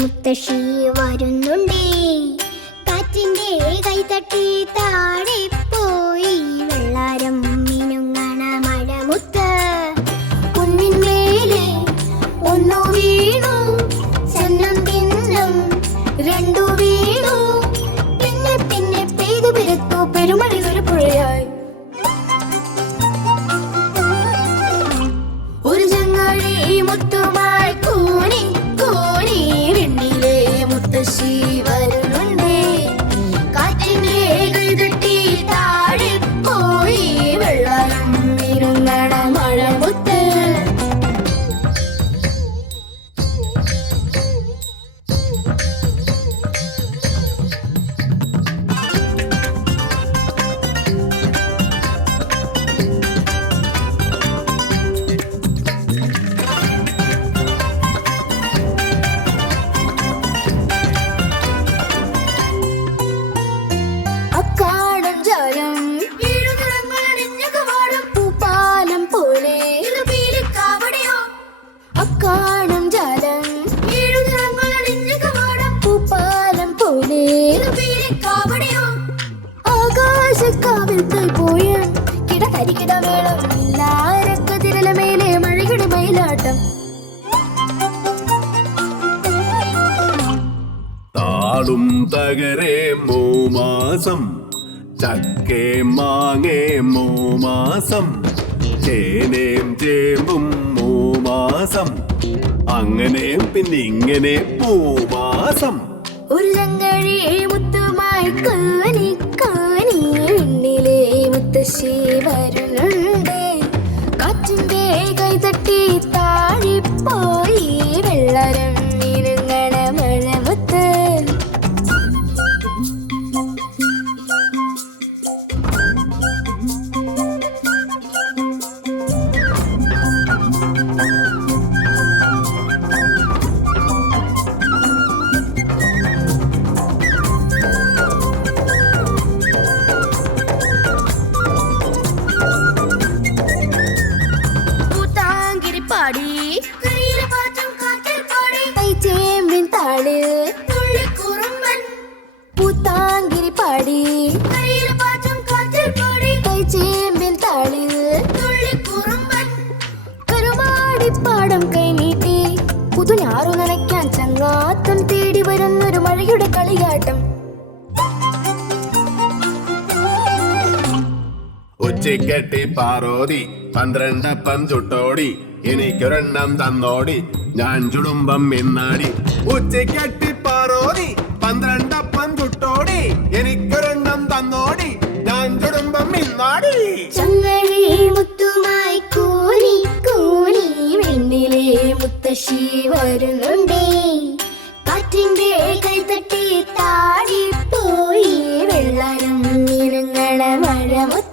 മുത്തശ്ശി വരുന്നുണ്ടേ, കാറ്റിന്റെ കൈതട്ടി താഴെ പോയി വെള്ളാരം മിനുങ്ങണ മഴമുത്ത്. കുന്നിന്മേലെ ഒന്നു വീണു, ചന്നം പിന്നം രണ്ടു വീണു, പിന്നെ പിന്നെ പെയ്തു പെരുത്തു പെരുമഴയൊരു പുഴയായി. ഒരു ചങ്ങാഴി മുത്തുമായി കൂനി കൂനി വെണ്ണിലെ മുത്തശ്ശി വരുന്നുണ്ടേ, കാറ്റിന്റെ കൈതട്ടി താഴെ പോയി വെള്ളം ഇരുങ്ങണ മഴമുത്ത്. താളും തകരേ മൂമാസം, ചക്കേ മാങ്ങേ മൂമാസം, ചേനേം ചേമ്പും മൂമാസം, അങ്ങനെ പിന്നെ ഇങ്ങനെ മൂമാസം. ഒരു ചങ്ങഴി മുത്തുമായി കാനി കാനി വെണ്ണിലെ മുത്തശ്ശി വരുന്നുണ്ടേ, കാറ്റിന്റെ കൈതട്ടി താഴെ പോയി വെള്ളരം ഇരുങ്ങണ മഴമുത്ത്. കരുമാടിപ്പാടം കൈനീട്ടി പുതുഞാറു നനയ്ക്കാൻ ചങ്ങാത്തം തേടി വരുന്നൊരു മഴയുടെ കളിയാട്ടം. ഉച്ചക്കെട്ടി പാറോതി 12 അപ്പം ചുട്ടോടി, എനിക്കൊരെണ്ണം തന്നോടി ഞാൻ ചുടുമ്പം മിന്നാടി. ഉച്ചക്കെട്ടി പാറോതി 12 അപ്പം ചുട്ടോടി, എനിക്കൊരെണ്ണം തന്നോടി ഞാൻ ചുടുമ്പം മിന്നാടി. ചങ്ങഴി മുത്തുമായി കൂനി കൂനി വെണ്ണിലെ മുത്തശ്ശി വരുന്നുണ്ടേ, കാറ്റിന്റെ കൈതട്ടി താഴെ പോയി വെള്ളരം ഇരുങ്ങണ മഴമുത്ത്.